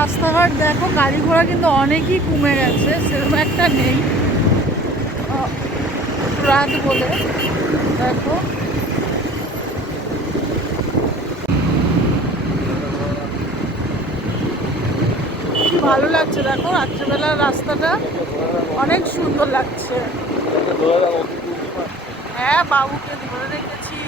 রাস্তাঘাট দেখো, গাড়ি ঘোড়া কিন্তু অনেকই কমে গেছে, সেরকম একটা নেই। রাত বলে, দেখো। ভালো লাগছে দেখো, রাত্রেবেলার রাস্তাটা অনেক সুন্দর লাগছে। হ্যাঁ বাবুকে ধরে রেখেছি।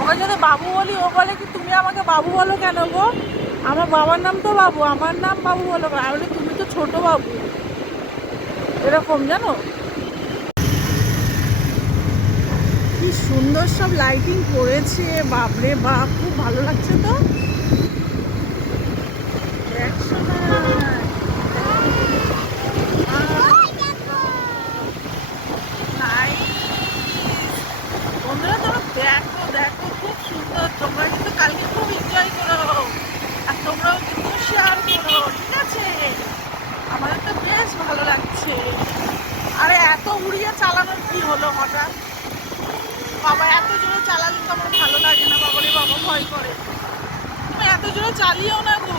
ওকে যদি বাবু বলি, ও বলে কি, তুমি আমাকে বাবু বলো কেন গো? আমার বাবার নাম তো বাবু, আমার নাম বাবু বলো বলি, তুমি তো ছোট বাবু। এরকম, জানো? কি সুন্দর সব লাইটিং করেছে, বাপরে বাপ, খুব ভালো লাগছে তো। দেখো দেখো, খুব সুন্দর। তোমরা কিন্তু কালকে খুব তোমরাও কিন্তু শেয়ার করো, ঠিক আছে? আমাদের তো বেশ ভালো লাগছে। আরে, এত উড়িয়ে চালানোর কি হলো হঠাৎ? বাবা, এত জোরে চালালে তো আমার ভালো লাগে না, বাবা রে বাবা, ভয় করে। তুমি এত জোরে চালিয়েও না গো।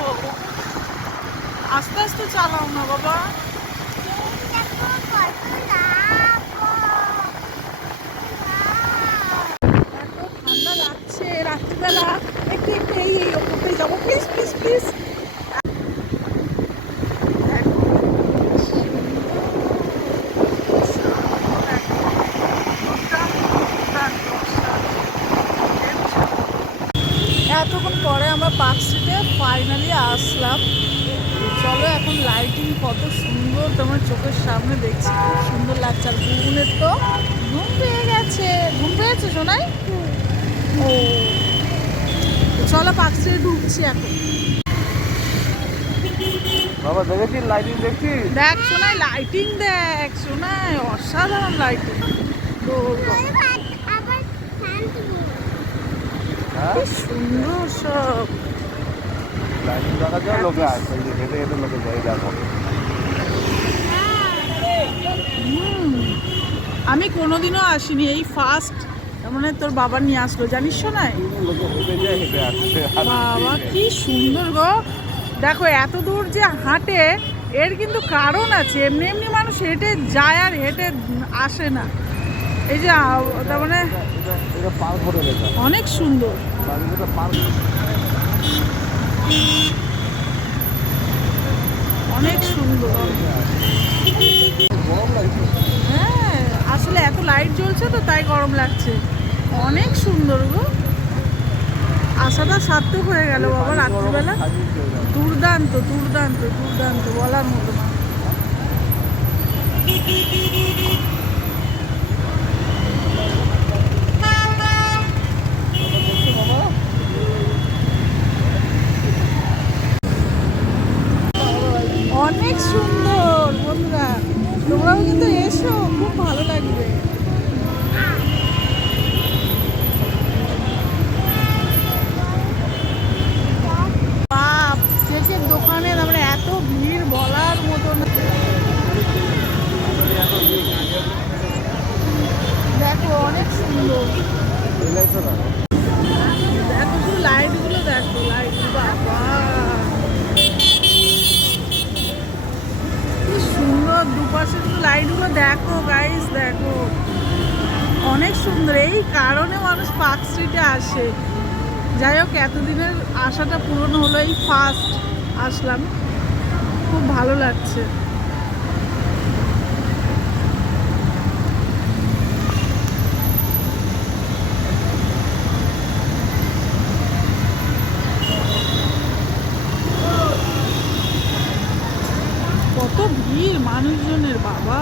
আস্তে আস্তে চালাও না, বাবা। এত ঠান্ডা লাগছে, রাত্রিবেলা। একটু একটু এই এই যাব প্লিজ প্লিজ এতক্ষণ পরে আমরা পার্ক স্ট্রিটে ফাইনালি আসলাম। চলো এখন লাইটিং কত সুন্দর তোমার চোখের সামনে দেখছি। সুন্দর লাগছে। আর গুগুনের তো ঘুম পেয়ে গেছে। ঘুম পেয়েছে সোনাই? ও। চলো পার্ক স্ট্রিটে ঢুকছি এখন। বাবা দেখেছিস লাইটিং দেখছিস? দেখ সোনাই লাইটিং দেখ সোনাই অসাধারণ লাইটিং তো হ্যাঁ? সুন্দর সব। লাইটিং লোকে হেঁটে হেঁটে দেখো। আমি কোনোদিনও আসিনি এই ফার্স্ট মানে তোর বাবা নিয়ে আসলো, জানিস শোনায় বাবা, কি সুন্দর গো। দেখো, এত দূর যে হাঁটে, এর কিন্তু কারণ আছে। এমনি এমনি মানুষ হেঁটে যায় আর হেঁটে আসে না। এই যে, তার মানে অনেক সুন্দর। অনেক সুন্দর। হ্যাঁ আসলে এত লাইট জ্বলছে তো, তাই গরম লাগছে। অনেক সুন্দর গো। আশাটা সার্থক হয়ে গেল বাবা রাত্রিবেলা। দুর্দান্ত দুর্দান্ত দুর্দান্ত বলার মতো অনেক সুন্দর বন্ধুরা। তোমরাও কিন্তু এসো, খুব ভালো লাগবে বাপ কেকের দোকানে তারপরে এত ভিড় বলার মতো না দেখো অনেক সুন্দর এই লাইটটা দেখো দেখো শুধু লাইটগুলো দেখো লাইট বাবা কি সুন্দর দুপাশে শুধু লাইটগুলো দেখো গাইস দেখো। অনেক সুন্দর। এই কারণে মানুষ পার্ক স্ট্রিটে আসে। যাই হোক, এতদিনের আশাটা পূরণ হলো এই ফার্স্ট আসলাম। খুব ভালো লাগছে। কত ভিড় মানুষজনের, বাবা।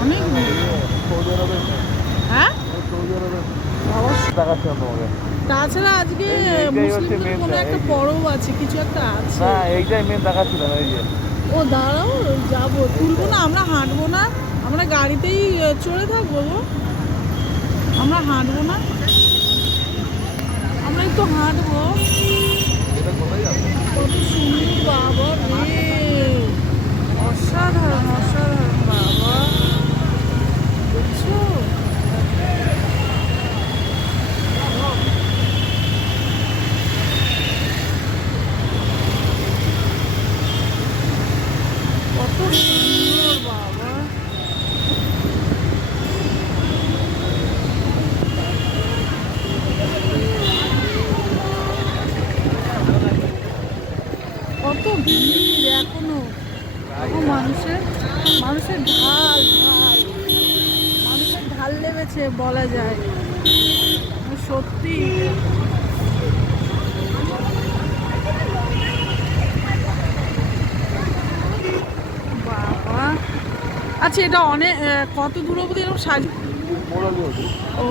অনেক হ্যাঁ? তাছাড়া আজকে মুসলিমদের কোনো একটা পরব আছে কিছু একটা আছে। না এইটাই মেন দেখাচ্ছিলাম এই যে। ও দাঁড়াও যাব তুলবো না আমরা হাঁটবো না। আমরা গাড়িতেই চড়ে থাকব গো। আমরা হাঁটবো না। আমরা একটু হাঁটবো। কত সুন্দর বাবা রে। অসাধারণ অসাধারণ বাবা। দেখছ কত লেগেছে বলা যায়। সত্যি। বাবা। আচ্ছা এটা অনেক কত দূর অবধি এরকম সাজ ও।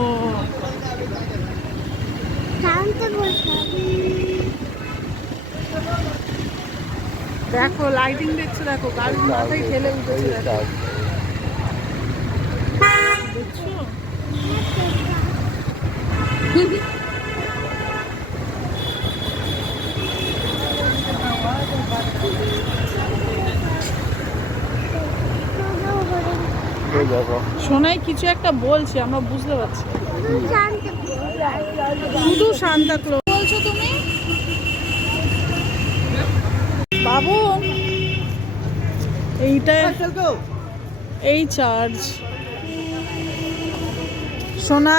দেখো লাইটিং দেখছ দেখো গাড়ির মাথায় ঠেলে উঠেছে দেখো দেখছ এই দেখো সোনাই কিছু একটা বলছে আমরা বুঝতে পারছি। শুধু ক্লজ বলছো তুমি? বাবু এইটা এই চার্জ সোনা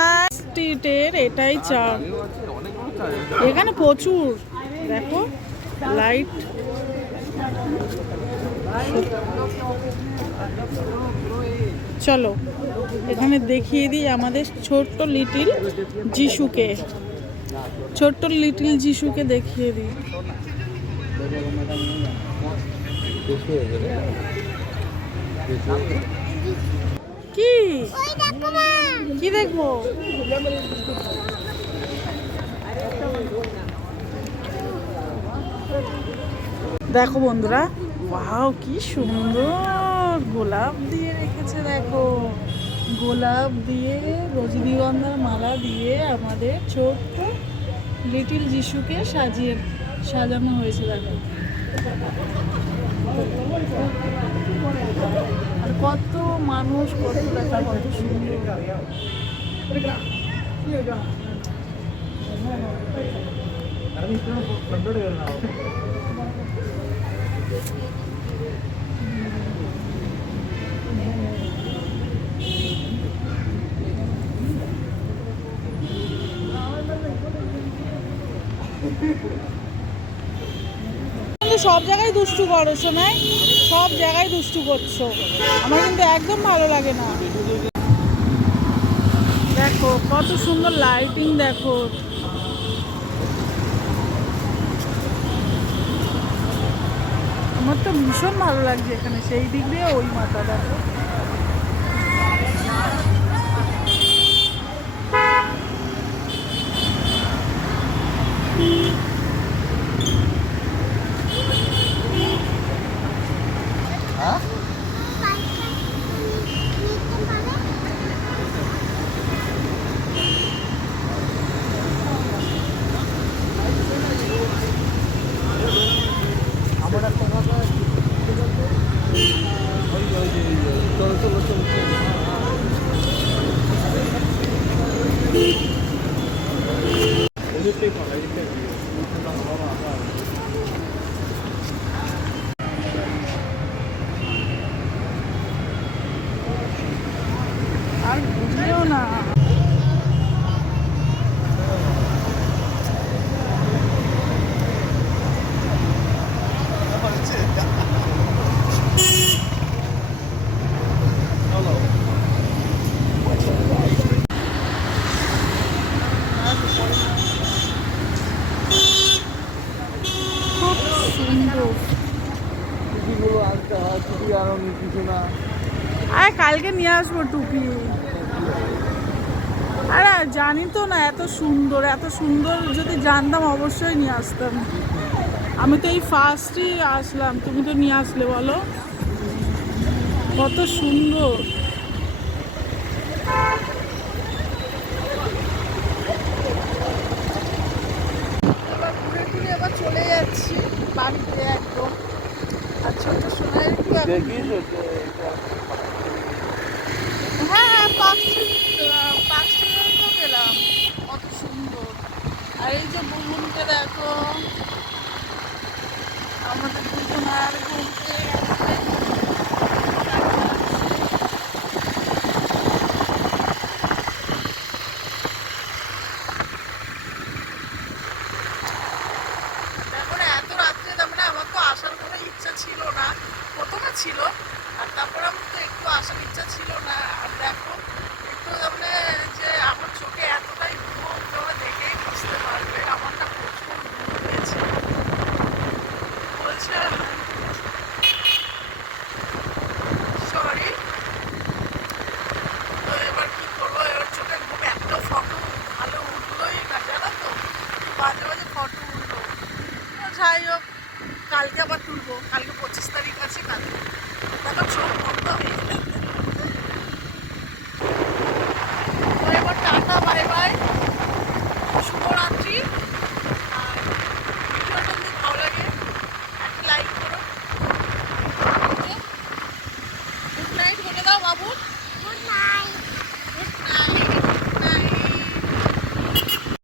স্ট্রিটের এটাই চার্জ এখানে প্রচুর। দেখো লাইট চলো, এখানে দেখিয়ে দিই আমাদের ছোট্ট লিটিল যিশুকে। ছোট্ট লিটিল যিশুকে দেখিয়ে দিই। কি ওই দেখো মা। কি দেখব? দেখো বন্ধুরা ওয়াও কি সুন্দর গোলাপ দিয়ে রেখেছে দেখো। গোলাপ দিয়ে রজনীগন্ধার মালা দিয়ে আমাদের ছোট্ট লিটিল যিশুকে সাজিয়ে সাজানো হয়েছে দেখো। কত মানুষ কত দেখা কত সুন্দর কিন্তু সব জায়গায় দুষ্টু করো শোনায় সব জায়গায় দুষ্টু করছ। আমার কিন্তু একদম ভালো লাগে না। দেখো, কত সুন্দর লাইটিং দেখো। আমার তো ভীষণ ভালো লাগছে এখানে। সেই দিক দিয়ে ওই মাথা দেখো। আর বুঝলেও না খুব সুন্দর টুপিগুলো আনতে হয় টুপি আনো নি কিছু না আরে কালকে নিয়ে আসব টুপি। আরে জানি তো না এত সুন্দর এত সুন্দর যদি জানতাম অবশ্যই নিয়ে আসতাম। আমি তো এই ফার্স্টই আসলাম তুমি তো নিয়ে আসলে বলো। কত সুন্দর। চলে যাচ্ছি বাড়িতে একদম। আর ছোট সোনার একটু এখন দেখিস হ্যাঁ হ্যাঁ পাঁচ পাঁচ টাকায় তো গেলাম কত সুন্দর আর এই যে বুলবুলকে দেখো।